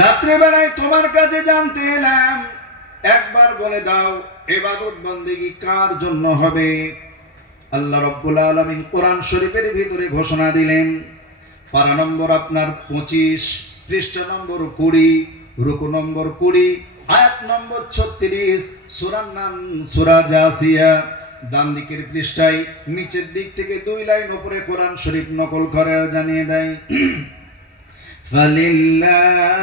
রাত্রিবেলায় তোমার কাছে জানতে এলাম, একবার বলে দাও ইবাদত বন্দেগী কার জন্য হবে? আল্লাহ রাব্বুল আলামিন কোরআন শরীফের ভিতরে ঘোষণা দিলেন, পারা নম্বর আপনার 25, পৃষ্ঠা নম্বর 20, রুকু নম্বর 20, আয়াত নম্বর 36, সূরার নাম সূরা জাসিয়া। ডান দিকের পৃষ্ঠায় নিচের দিক থেকে 2 লাইন উপরে কোরআন শরীফ নকল করে আর জানিয়ে দেয়, ফালিল্লাহিল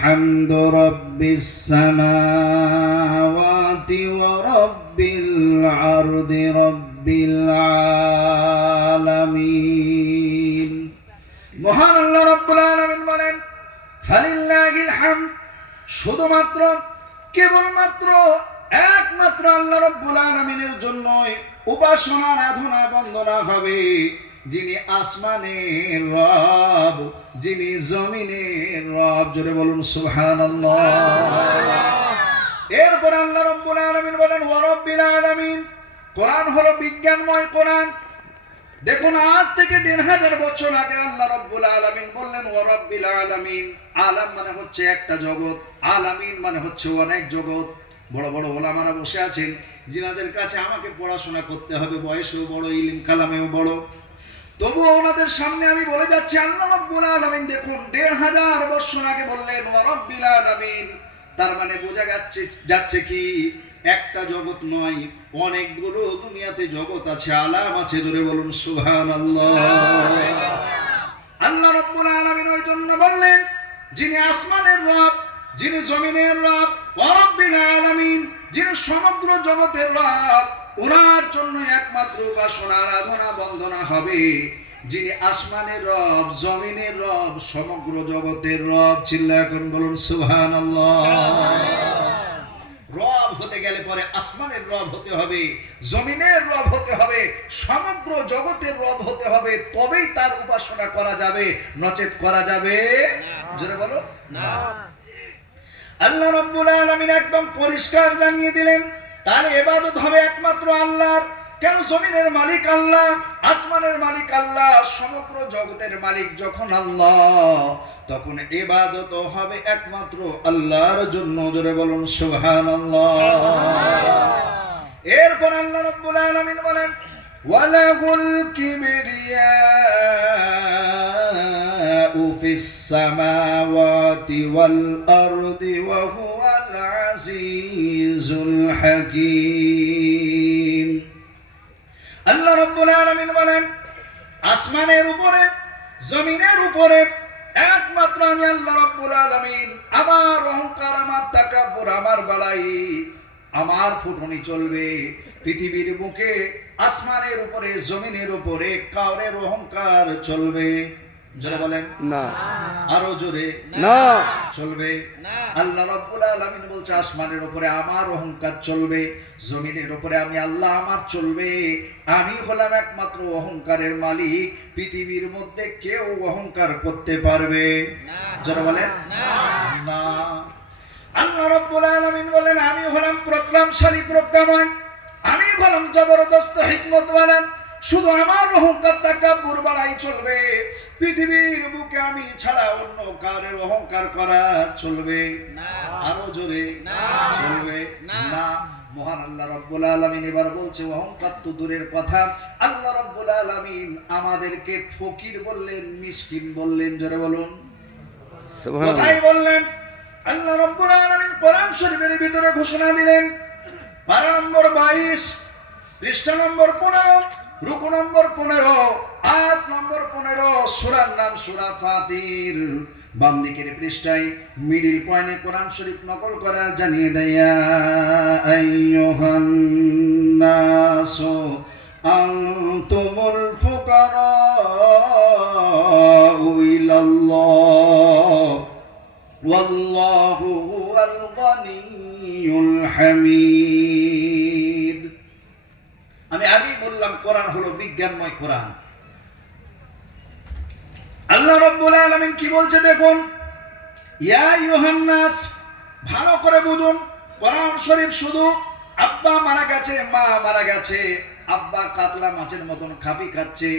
হামদু রাব্বিস সামাওয়াতি ওয়া রাব্বিল আরদি রাব্বিল আলামিন। মহান আল্লাহ রাব্বুল আলামিন বলেন, ফালিল্লাহিল হামদ, শুধুমাত্র কেবলমাত্র একমাত্র আল্লাহ রাব্বুল আলামিনের জন্যই উপাসনা আরাধনা বন্দনা হবে, যিনি আসমানের রব, যিনি জমিনের রব। জোরে বলুন সুবহানাল্লাহ। এরপর আল্লাহ রাব্বুল আলামিন বলেন ওয়া রাব্বিল আলামিন। কোরআন হলো বিজ্ঞানময় কোরআন। দেখুন, আজ থেকে ১৫০০ বছর আগে আল্লাহ রাব্বুল আলামিন বললেন ওয়া রাব্বিল আলামিন। আলাম মানে হচ্ছে একটা জগৎ, আলামিন মানে হচ্ছে অনেক জগৎ। বড় বড় ওলামারা বসে আছেন, যিনাদের কাছে আমাকে পড়াশোনা করতে হবে, বয়সেও বড়, ইলম কালামেও বড়, তবুও ওনাদের সামনে আমি বলে যাচ্ছি আল্লাহ রাব্বুল আলামিন দেখুন ১৫০০ বছর আগে বললেন ওয়া রাব্বিল আলামিন। তার মানে বোঝা যাচ্ছে কি, একটা জগৎ নয়, অনেকগুলো দুনিয়াতে জগৎ আছে, আলাম আছে। জোরে বলুন সুবহানাল্লাহ। আল্লাহ রাব্বুল আলামিন ওই জন্য বললেন, যিনি আসমানের রব, যিনি জমিনের রব, ওয়া রাব্বিল আলামিন, যিনি সমগ্র জগতের রব, ওনার জন্য একমাত্র উপাসনা আরাধনা বন্দনা হবে, যিনি আসমানের রব, জমিনের রব, সমগ্র জগতের রব। চিল্লা এখন বলুন সুবহানাল্লাহ। রব হতে গেলে পরে আসমানের রব হতে হবে, জমিনের রব হতে হবে, সমগ্র জগতের রব হতে হবে, তবেই তার উপাসনা করা যাবে, নচেত করা যাবে জোরে বলো না। আল্লাহ রাব্বুল আলামিন একদম পরিষ্কার জানিয়ে দিলেন, তাহলে ইবাদত হবে একমাত্র আল্লাহর। কেন? জমিনের মালিক আল্লাহ, আসমানের মালিক আল্লাহ, সমগ্র জগতের মালিক যখন আল্লাহ, তখন ইবাদত হবে একমাত্র আল্লাহর জন্য। জোরে বলুন সুবহানাল্লাহ। এরপর আল্লাহ রাব্বুল আলামিন বলেন ওয়ালাহুল কিবরিয়াউ ফিস সামাওয়াতি ওয়াল আরদি ওয়া হুয়াল আজিজুল হাকীম। আল্লাহ রাব্বুল আলামিন বলেন, আসমানের উপরে, জমিনের উপরে একমাত্র আমি আল্লাহ রাব্বুল আলামিন। আমার অহংকার, আমার তাকাব্বুর, আমার বাড়াই, আমার ফুটনি চলবে। পৃথিবীর বুকে, আসমানের উপরে, জমিনের উপরে কাউরের অহংকার চলবে? জোরে বলেন না। আরো জোরে না। চলবে না। আল্লাহ রাব্বুল আলামিন বলছে আসমানের উপরে আমার অহংকার চলবে, জমিনের উপরে আমি আল্লাহ আমার চলবে। আমি হলাম একমাত্র অহংকারের মালিক, পৃথিবীর মধ্যে কেউ অহংকার করতে পারবে না। জোরে বলেন না। আল্লাহ রাব্বুল আলামিন বলেন আমি হলাম প্রোগ্রামশালী, প্রোগ্রাময়, আমি হলাম জবরদস্ত হিকমতওয়ালা। শুধু আমার অহংকার তাকাব্বুর বাড়াই চলবে। পৃথিবীর বুকে আমি ছাড়া অন্য কারোর অহংকার করা চলবে না। আরো জোরে না। চলবে না। মহান আল্লাহ রাব্বুল আলামিন এবার বলছে অহংকার তো দূরের কথা, আল্লাহ রাব্বুল আলামিন আমাদেরকে ফকির বললেন, মিসকিন বললেন। জোরে বলুন সুবহানাল্লাহ। কোথায় বললেন? আল্লাহ রাব্বুল আলামিন কোরআন শরীফের ভিতরে ঘোষণা দিলেন, পারা নম্বর 22, পৃষ্ঠা নম্বর 15, রুকু নম্বর 15, আয়াত নম্বর 15, সূরার নাম সূরা ফাতির। বাম দিকের পৃষ্ঠায় মিডল পয়েন্টে কোরআন শরীফ নকল করার জানিয়ে দেয়া, আইয়ুহান নাসু আনতুমুল ফুকারাউ ইলাল্লাহ ওয়াল্লাহু হুয়াল গনিয়ুল হামিদ। আমি আগেই বললাম কোরআন হলো বিজ্ঞানময় কোরআন। আল্লাহ রাব্বুল আলামিন কি বলছে দেখুন, ইয়া আইয়ুহান নাস, ভালো করে বুঝুন। কোরআন শরীফ শুধু আব্বা মারা গেছে, মা মারা গেছে, আব্বা কাতলা মাছের মতন খাপি খাচ্ছে,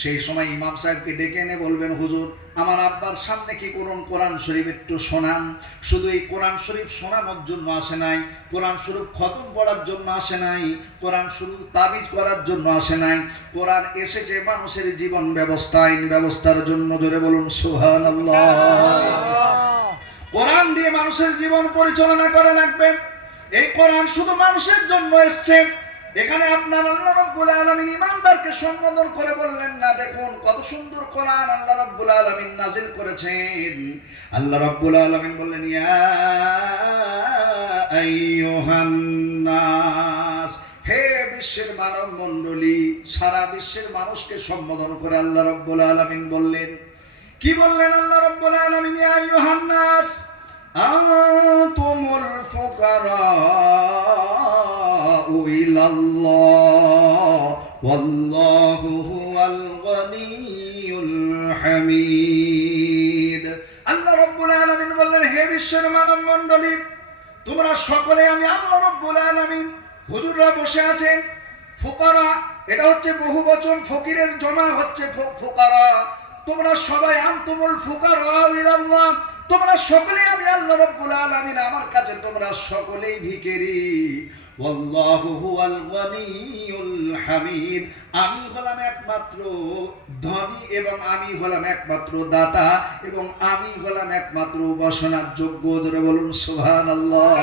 সেই সময় ইমাম সাহেবকে ডেকে এনে বলবেন, হুজুর আমার আব্বার সামনে কি করুন, কোরআন শরীফ একটু শোনান। শুধু এই কোরআন শরীফ শোনানোর জন্য আসে নাই, কোরআন শরীফ খতম পড়ার জন্য আসে নাই, কোরআন শরীফ তাবিজ করার জন্য আসে নাই, কোরআন এসেছে মানুষের জীবন ব্যবস্থা, আইন ব্যবস্থার জন্য। জোরে বলুন সুবহানাল্লাহ। কোরআন দিয়ে মানুষের জীবন পরিচালনা করা লাগবে। এই কোরআন শুধু মানুষের জন্য এসেছে। এখানে আপনার আল্লাহ রাব্বুল আলামিন ইমানদারকে সম্বোধন করে বললেন না, দেখুন কত সুন্দর কোরআন আল্লাহ রাব্বুল আলামিন নাজিল করেছেন। আল্লাহ রাব্বুল আলামিন বললেন, ইয়া আইয়ুহান নাস, হে বিশ্বের মানব মণ্ডলী, সারা বিশ্বের মানুষকে সম্বোধন করে আল্লাহ রাব্বুল আলামিন বললেন, কি বললেন আল্লাহ রাব্বুল আলামিন? ইয়া আইয়ুহান নাস আনতুমুল ফুকারাউ ইলাল্লাহ ওয়াল্লাহু হুয়াল গনিয়ুল হামিদ। আল্লাহ রাব্বুল আলামিন বললেন, হে বিশ্বের মানব মণ্ডলী, তোমরা সকলে, আমি আল্লাহ রাব্বুল আলামিন, হুজুররা বসে আছেন, ফুকারা এটা হচ্ছে বহু বচন, ফকিরের জমা হচ্ছে ফুকারা। তোমরা সবাই আনতুমুল ফুকারা ইলাল্লাহ, তোমরা সকলে আমি আল্লাহ রাব্বুল আলামিন, আমার কাছে তোমরা সকলেই ভিখারি। ওয়াল্লাহু হুয়াল গনিয়ুল হামিদ, আমি হলাম একমাত্র ধনী এবং আমি হলাম একমাত্র দাতা এবং আমি হলাম একমাত্র উপাসনার যোগ্য। ধরে বলুন সুবহানাল্লাহ।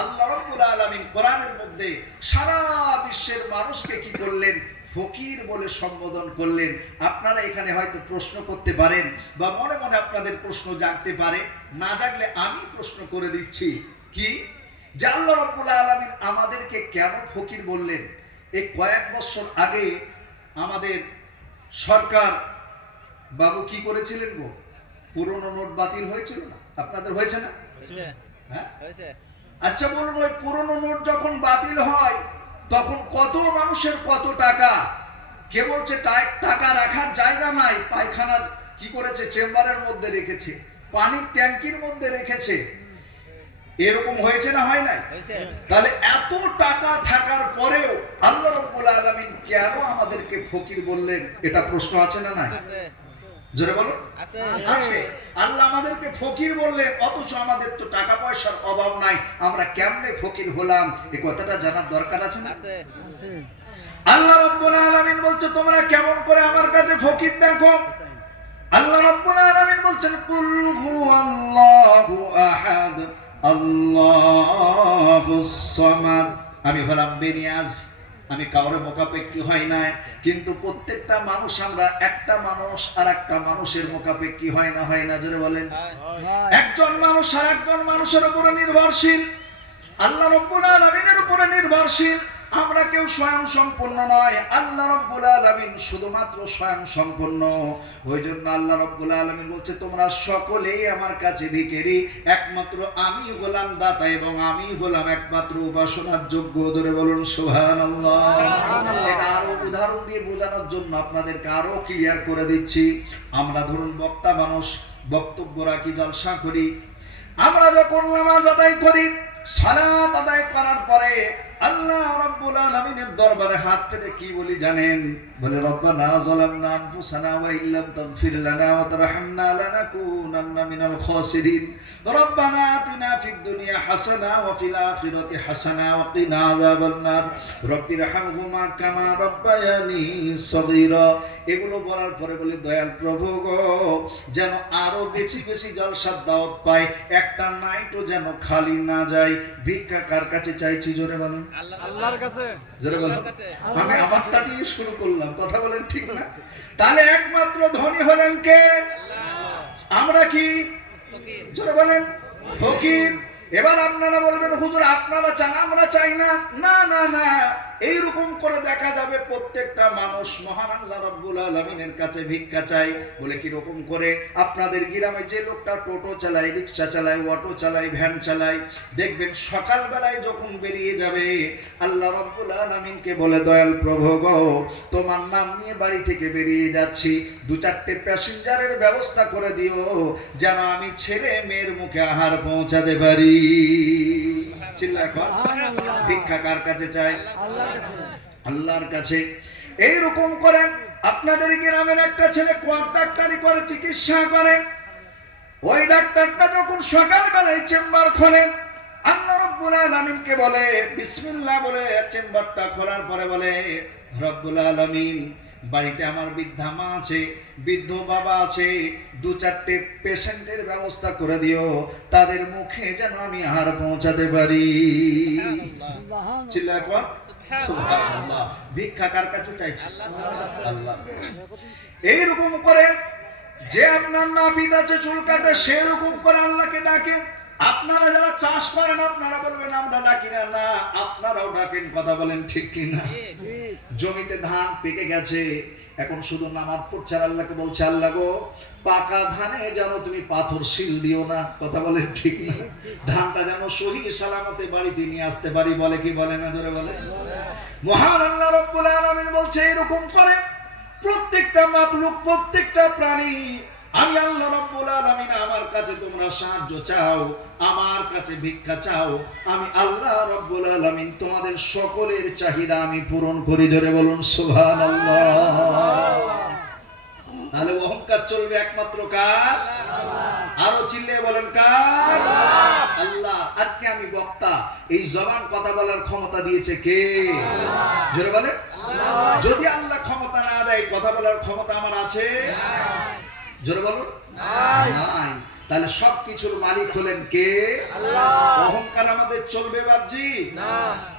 আল্লাহ রাব্বুল আলামিন কোরআনের মধ্যে সারা বিশ্বের মানুষকে কি করলেন? ফকির বলে সম্বোধন করলেন। আপনারা এখানে হয়তো প্রশ্ন করতে পারেন বা মনে মনে আপনাদের প্রশ্ন জাগতে পারে, না জাগলে আমি প্রশ্ন করে দিচ্ছি, কি যে আল্লাহ রাব্বুল আলামিন আমাদেরকে কেন ফকির বললেন? এই কয়েক বছর আগে আমাদের সরকার বাবু কি করেছিলেন গো? পুরনো নোট বাতিল হয়েছিল না? আপনাদের হয়েছে না? হ্যাঁ হয়েছে। আচ্ছা বলুন, ওই পুরনো নোট যখন বাতিল হয় তখন কত মানুষের কত টাকা, কে বলছে টাকা রাখার জায়গা নাই, পায়খানার কি করেছে, চেম্বারের মধ্যে রেখেছে, পানির ট্যাঙ্কির মধ্যে রেখেছে, এরকম হয়েছে না হয় নাই? তাহলে এত টাকা থাকার পরেও আল্লাহ রাব্বুল আলামিন কেন আমাদেরকে ফকির বললেন? এটা প্রশ্ন আছে না নাই? জোরে বলো। আছে। আল্লাহ আমাদেরকে ফকির বললেন, অথচ আমাদের তো টাকা পয়সার অভাব নাই, আমরা কেমনে ফকির হলাম? এই কথাটা জানার দরকার আছে না? আল্লাহ রাব্বুল আলামিন বলছে, তোমরা কেমন করে আমার কাছে ফকির দেখো? আল্লাহ রাব্বুল আলামিন বলছেন, কুল হুয়াল্লাহু আহাদ আল্লাহুস সামাদ, আমি হলাম বেনিয়াজ, আমি কাউরে মোকাপেক্ষী হয় না, কিন্তু প্রত্যেকটা মানুষ আমরা একটা মানুষ আর একটা মানুষের মোকাপেক্ষী হয় না, হয় না? জোরে বলেন। একজন মানুষ আর একজন মানুষের উপরে নির্ভরশীল, আল্লাহ রাব্বুল আলামিনের উপরে নির্ভরশীল। আমরা কেউ স্বয়ং সম্পূর্ণ নয়, আল্লাহ রাব্বুল আলামিন শুধুমাত্র স্বয়ং সম্পূর্ণ। ওই জন্য আল্লাহ রাব্বুল আলামিন বলছে, তোমরা সকলেই আমার কাছে ভিখারি, একমাত্র আমি হলাম দাতা এবং আমি হলাম একমাত্র উপাসনার যোগ্য। ধরে বলুন সুবহানাল্লাহ। এটা আরো উদাহরণ দিয়ে বোঝানোর জন্য আপনাদেরকে আরো ক্লিয়ার করে দিচ্ছি। আমরা ধরুন বক্তা মানুষ, বক্তব্য রাখি, জলসা করি, আমরা যখন নামাজ আদায় করি, সালাত আদায় করার পরে আল্লাহ রাব্বুল আলামিনের দরবারে হাত পেতে কি বলি জানেন? বলে, রব্বানা যালামনা আনফুসানা ওয়া ইল্লাম তাগফির লানা ওয়া তারহামনা লানাকুনান্না মিনাল খাসিরিন। রব্বানা আতিনা ফিদ দুনিয়া হাসানা ওয়া ফিল আখিরাতি হাসানা ওয়া কিনা আযাবান নার। রব্বিরহামহুমা কামা রাব্বায়ানি সগীরা। এগুলো বলার পরে বলে, দয়াল প্রভু গো, যেন আরো বেশি বেশি জলসার দাওয়াত পাই, একটা নাইটও যেন খালি না যায়। ভিক্ষা কার কাছে চাইছি? জোরে বলুন আল্লাহর কাছে। জোরে বলুন। আমি আমারটা দিয়ে শুরু করলাম, কথা বলেন ঠিক না? তাহলে একমাত্র ধনী হলেন কে? আমরা কি? জোরে বলেন ফকির। এবার আপনারা বলবেন, হুজুর আপনারা চান, আমরা চাই না। না না না, এইরকম করে দেখা যাবে প্রত্যেকটা মানুষ মহান আল্লাহ রাব্বুল আলামিনের কাছে ভিক্ষা চাই। বলে কি রকম করে? আপনাদের গ্রামে যে লোকটা টোটো চালায়, রিক্সা চালায়, অটো চালায়, ভ্যান চালায়, দেখবেন সকাল বেলায় যখন বেরিয়ে যাবে আল্লাহ রাব্বুল আলামিনকে বলে, দয়াল প্রভু গো, তোমার নাম নিয়ে বাড়ি থেকে বেরিয়ে যাচ্ছি, 2-4টে প্যাসেঞ্জারের ব্যবস্থা করে দিও, যেন আমি ছেলে মেয়ের মুখে আহার পৌঁছাতে পারি। চিল্লা কর। ভিক্ষা কার কাছে চাই? আল্লাহর কাছে। এইরকম করে আপনাদের গ্রামের একটা ছেলে কোয়ার ডাক্তারি করে, চিকিৎসা করে। ওই ডাক্তারটা যখন সকালবেলায় চেম্বার খোলে, আল্লাহ রাব্বুল আলামিনকে বলে বিসমিল্লাহ বলে চেম্বারটা খোলার পরে বলে, রব্বুল আলামিন বাড়িতে আমার বৃদ্ধা মা আছে, বৃদ্ধ বাবা আছে, 2-4টে পেশেন্টের ব্যবস্থা করে দিও, তাদের মুখে যেন আমি আহার পৌঁছাতে পারি। চিল্লা কর সুবহানাল্লাহ। ভিক্ষা কার কাছে চাইছে? আল্লাহ। এইরকম করে যে আপনার নাপিত আছে চুল কাটে, সেরকম করে আল্লাহকে ডাকে। আপনারা যারা চাষ করেন আপনারা বলবেন আমরা ডাকি না, না আপনারাও ডাকেন, কথা বলেন ঠিক কিনা? জমিতে ধান পেকে গেছে, এখন শুধু নামাজ পড়ছে আর আল্লাহকে বলছে, আল্লাহ গো পাকা ধানে যেন তুমি পাথর শিল দিও না, কথা বলেন ঠিক না? ধানটা যেন সহি সালামতে বাড়িতে নিয়ে আসতে পারি, বলে কি বলে না? ধরে বলে। মহান আল্লাহ রাব্বুল আলামিন বলছে এরকম করে প্রত্যেকটা মাখলুক, প্রত্যেকটা প্রাণী, আমি আল্লাহ রাব্বুল আলামিন আমার কাছে তোমরা সাহায্য চাও, আমার কাছে ভিক্ষা চাও, আমি আল্লাহ রাব্বুল আলামিন তোমাদের সকলের চাহিদা আমি পূরণ করি। ধরে বলুন সুবহানাল্লাহ। তাহলে অহংকার চলবে একমাত্র কার? আরো চিল্লিয়ে বলেন কার? আল্লাহ। আজকে আমি বক্তা, এই জবান কথা বলার ক্ষমতা দিয়েছে কে? জোরে বলে। যদি আল্লাহ ক্ষমতা না দেয়, কথা বলার ক্ষমতা আমার আছে? জোরে বলুন নাই। তাহলে সবকিছুর মালিক হলেন কে? আল্লাহ। অহংকার আমাদের চলবে বাপজি না।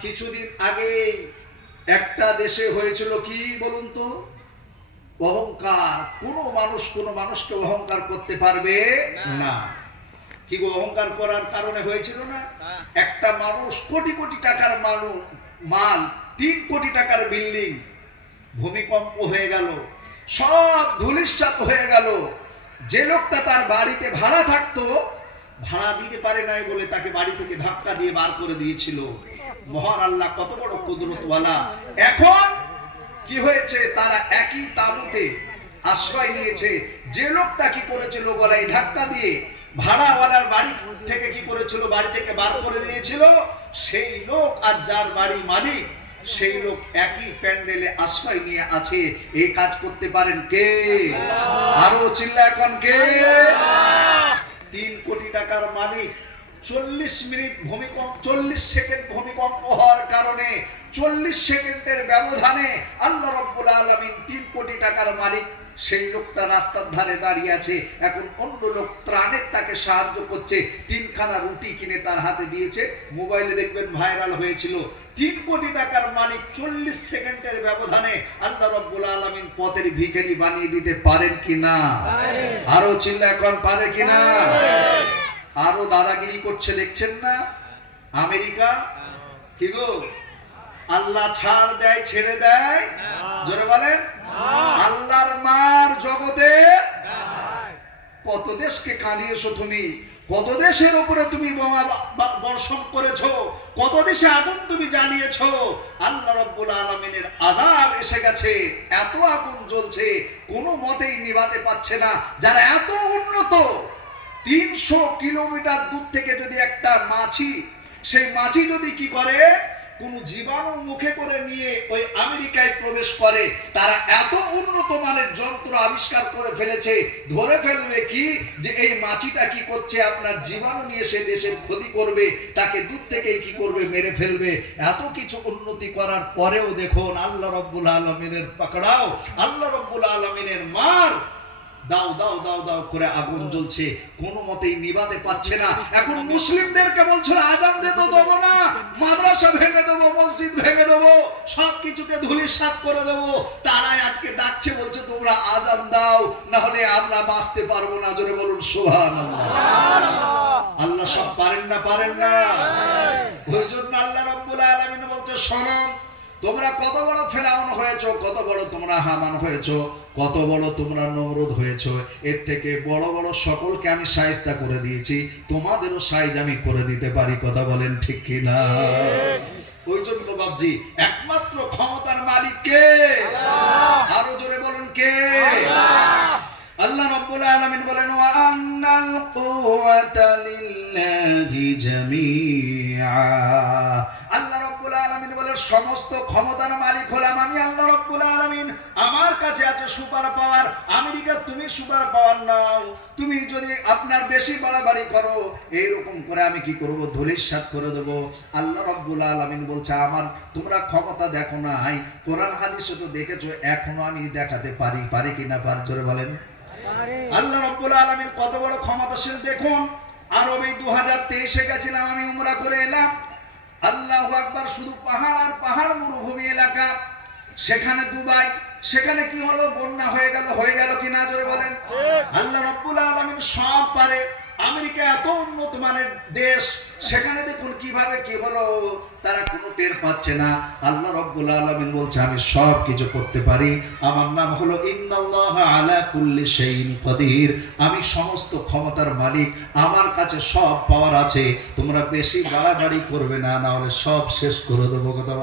কিছুদিন আগে একটা দেশে হয়েছিল কি বলুন তো? অহংকার। কোন মানুষ কোন মানুষকে অহংকার করতে পারবে না। কি গো, অহংকার করার কারণে হয়েছিল না? একটা মানুষ কোটি কোটি টাকার মাল, 3 কোটি টাকার বিল্ডিং, ভূমিকম্প হয়ে গেল, সব ধূলিসাৎ হয়ে গেল। যে লোকটা তার বাড়িতে ভাড়া থাকতো, ভাড়া দিতে পারে নাই বলে তাকে বাড়ি থেকে ধাক্কা দিয়ে বার করে দিয়েছিল। মহান আল্লাহ কত বড় কুদরতওয়ালা। এখন কি হয়েছে, তারা একই তাঁবুতে আশ্রয় নিয়েছে। যে লোকটা কি করেছিল, গলায় ধাক্কা দিয়ে ভাড়াওয়ালার বাড়ি থেকে কি করেছিল, বাড়ি থেকে বার করে দিয়েছিল, সেই লোক আর যার বাড়ি মালিক, সেই লোক একই প্যান্ডেলে আশ্রয় নিয়ে আছে। এই কাজ করতে পারেন কে? আরো চিল্লা এখন কে? 3 কোটি টাকার মালিক 40 মিনিট ভূমিকম্প, 40 সেকেন্ড ভূমিকম্প হওয়ার কারণে 40 সেকেন্ডের ব্যবধানে আল্লাহ রাব্বুল আলামিন 3 কোটি টাকার মালিক, সেই লোকটা রাস্তার ধারে দাঁড়িয়ে আছে। এখন অন্য লোক ত্রাণের তাকে সাহায্য করছে, 3খানা রুটি কিনে তার হাতে দিয়েছে। মোবাইলে দেখবেন ভাইরাল হয়েছিল। 3 কোটি টাকার মালিক 40 সেকেন্ডের ব্যবধানে আল্লাহ রাব্বুল আলামিন পথের ভিখারি বানিয়ে দিতে পারেন কিনা? আরো চিল্লা এখন পারে কিনা? আরো দাদাগিরি করছে দেখছেন না আমেরিকা? কি গো, আল্লাহ ছাড় দেয় ছেড়ে দেয়? জোরে বলেন। আল্লাহর মার জগতে কত দেশকে কাঁদিয়েছো তুমি, কত দেশের উপরে তুমি বোমা বর্ষণ করেছো, কত দেশে আগুন তুমি জ্বালিয়েছো। আল্লাহ রাব্বুল আলামিনের আযাব এসে গেছে, এত আগুন জ্বলছে কোনো মতেই নিভাতে পারছে না। যারা এত উন্নত, 300 কিলোমিটার দূর থেকে যদি একটা মাছি, সেই মাছি যদি কি করে, কোন জীবাণু মুখে করে নিয়ে ওই আমেরিকায় প্রবেশ করে, তারা এত উন্নত মানের যন্ত্র আবিষ্কার করে ফেলেছে, ধরে ফেলবে কি যে এই মাছিটা কি করছে, আপনার জীবাণু নিয়ে সে দেশের ক্ষতি করবে, তাকে দূর থেকেই কি করবে, মেরে ফেলবে। এত কিছু উন্নতি করার পরেও দেখুন আল্লাহ রাব্বুল আলামিনের পাকড়াও, আল্লাহ রাব্বুল আলামিনের মার, দাও দাও দাও দাও করে আগুন জ্বলছে, কোনো মতেই নিভাতে পারছে না। এখন মুসলিমদেরকে বলছে আযান দিতে দেবো না, মাদ্রাসা ভেঙে দেবো, মসজিদ ভেঙে দেবো, সবকিছুকে ধূলিসাৎ করে দেবো। তারাই আজকে ডাকছে, বলছে তোমরা আযান দাও, না হলে আমরা বাঁচতে পারবো না। জোরে বলুন সুবহানাল্লাহ। আল্লাহ সব পারেন না? পারেন না? ওই জন্য আল্লাহ রাব্বুল আলামিন বলছে, শোনো, তোমরা কত বড় ফেরাউন হয়েছো, কত বড় তোমরা হামান হয়েছো, কত বড় তোমরা নমরুদ হয়েছো, এর থেকে বড় বড় সকলকে আমি শায়েস্তা করে দিয়েছি, তোমাদেরও সাইজ আমি করে দিতে পারি। কথা বলেন ঠিক কিনা? ওই জন্য বাবজি একমাত্র ক্ষমতার মালিক কে? আরো জোরে বলুন কে? আল্লাহ রাব্বুল আলামিন বলেন, ওয়া আন্নাল কুওয়াতা লিল্লাহি জামিআ, জামিআ। আল্লাহ রাব্বুল আলামিন বলে সমস্ত ক্ষমতার মালিক হলাম আমি আল্লাহ রাব্বুল আলামিন। আমার কাছে আছে সুপার পাওয়ার। আমেরিকা তুমি সুপার পাওয়ার নাও, তুমি যদি আপনার বেশি বাড়াবাড়ি করো এইরকম করে আমি কি করব, ধূলিসাৎ করে দেব। আল্লাহ রাব্বুল আলামিন বলছে আমার তোমরা ক্ষমতা দেখো নাই, কোরআন হাদিসে তো দেখেছো, এখনো আমি দেখাতে পারি, পারি কিনা পার, জোরে বলেন। আল্লাহ রাব্বুল আলামিন কত বড় ক্ষমতাশীল দেখুন। আরবে 2023-এ গেছিলাম আমি, উমরা করে এলাম। আল্লাহু আকবার, শুধু পাহাড় আর পাহাড়, মরুভূমি এলাকা। সেখানে দুবাই, সেখানে কি হলো, বন্যা হয়ে গেল কি না, জোরে বলেন। আল্লাহ রাব্বুল আলামিন সব পারে। আমেরিকা এত উন্নত মানের দেশ, সেখানে দেখুন কিভাবে কি হলো, তারা কোনো টের পাচ্ছে না। আল্লাহ রাব্বুল আলামিন বলছে আমি সব কিছু করতে পারি, আমার নাম হলো ইন্নাল্লাহা আলা কুল্লি শাইইন কাদির। আমি সমস্ত ক্ষমতার মালিক, আমার কাছে সব পাওয়ার আছে। তোমরা বেশি বাড়াবাড়ি করবে না, না হলে সব শেষ করে দেবো। কথা